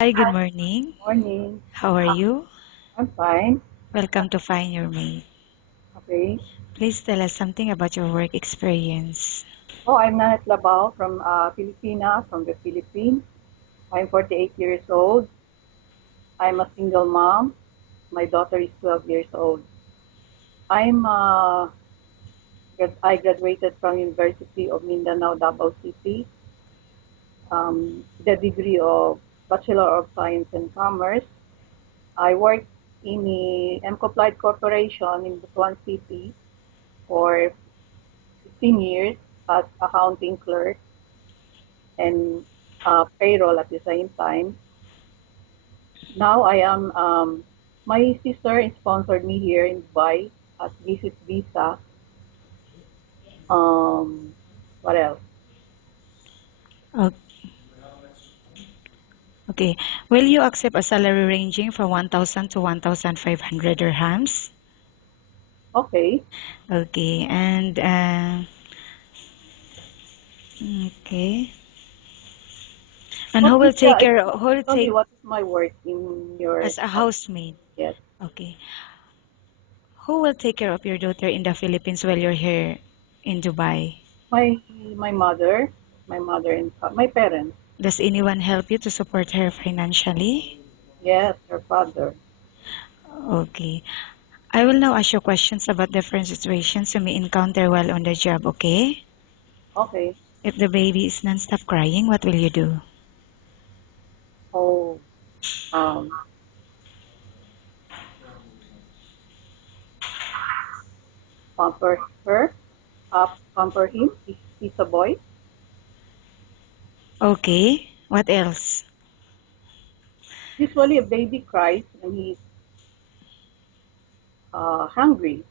Hi, good morning. Morning. How are you? I'm fine. Welcome to Find Your Mate. Okay. Please tell us something about your work experience. Oh, I'm Nanette Labao from Filipina, from the Philippines. I'm 48 years old. I'm a single mom. My daughter is 12 years old. I graduated from University of Mindanao, Davao City, the degree of Bachelor of Science in Commerce. I worked in the Emcoplied Corporation in Butuan City for 15 years as accounting clerk and payroll at the same time. Now my sister sponsored me here in Dubai at Visit Visa. Um, what else? O- Okay. Will you accept a salary ranging from 1,000 to 1,500 dirhams? Okay. Okay. Okay. And What is who will actually take what is my work in your as a company? housemaid? Yes. Okay. Who will take care of your daughter in the Philippines while you're here in Dubai? My my mother, my mother and my parents. Does anyone help you to support her financially? Yes, her father. Okay. I will now ask you questions about different situations you may encounter while on the job, okay? Okay. If the baby is non-stop crying, what will you do? Oh, um, pamper her, pamper him. He's a boy. Okay. What else? Usually, a baby cries when he's hungry,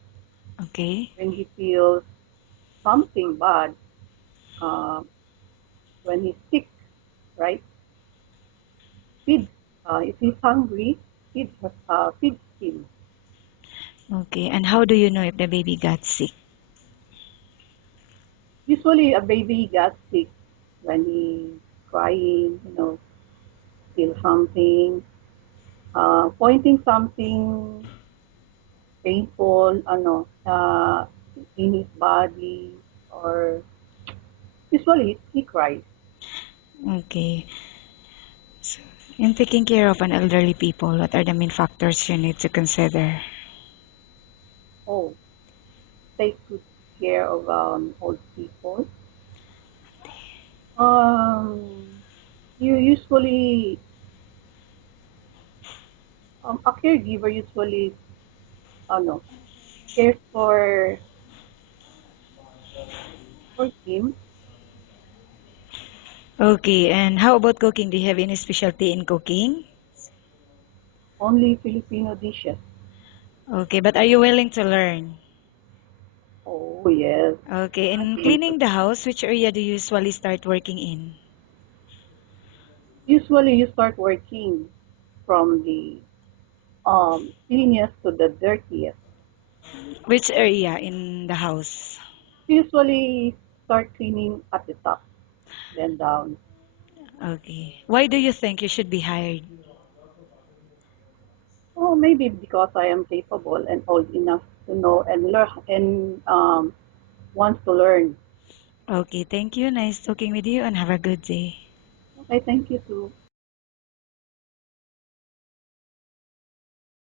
Okay. when he feels something bad, uh, when he's sick, right? Feed. If he's hungry, feed him. Okay. And how do you know if the baby got sick? Usually, a baby gets sick when he's crying, feel something, pointing something painful, in his body, or usually he cries. Okay. So, in taking care of an elderly people, what are the main factors you need to consider? Oh, take good care of old people. You usually a caregiver usually ano cares for him. Okay. And how about cooking? Do you have any specialty in cooking? Only Filipino dishes. Okay. But are you willing to learn? Oh yes. Okay. In Willing to- cleaning the house, which area do you usually start working in? Usually you start working from the cleanest to the dirtiest. Which area in the house? Usually start cleaning at the top, then down. Okay. Why do you think you should be hired? Oh, maybe because I am capable and old enough to know and learn and wants to learn. Okay, thank you. Nice talking with you and have a good day. Okay, thank you too.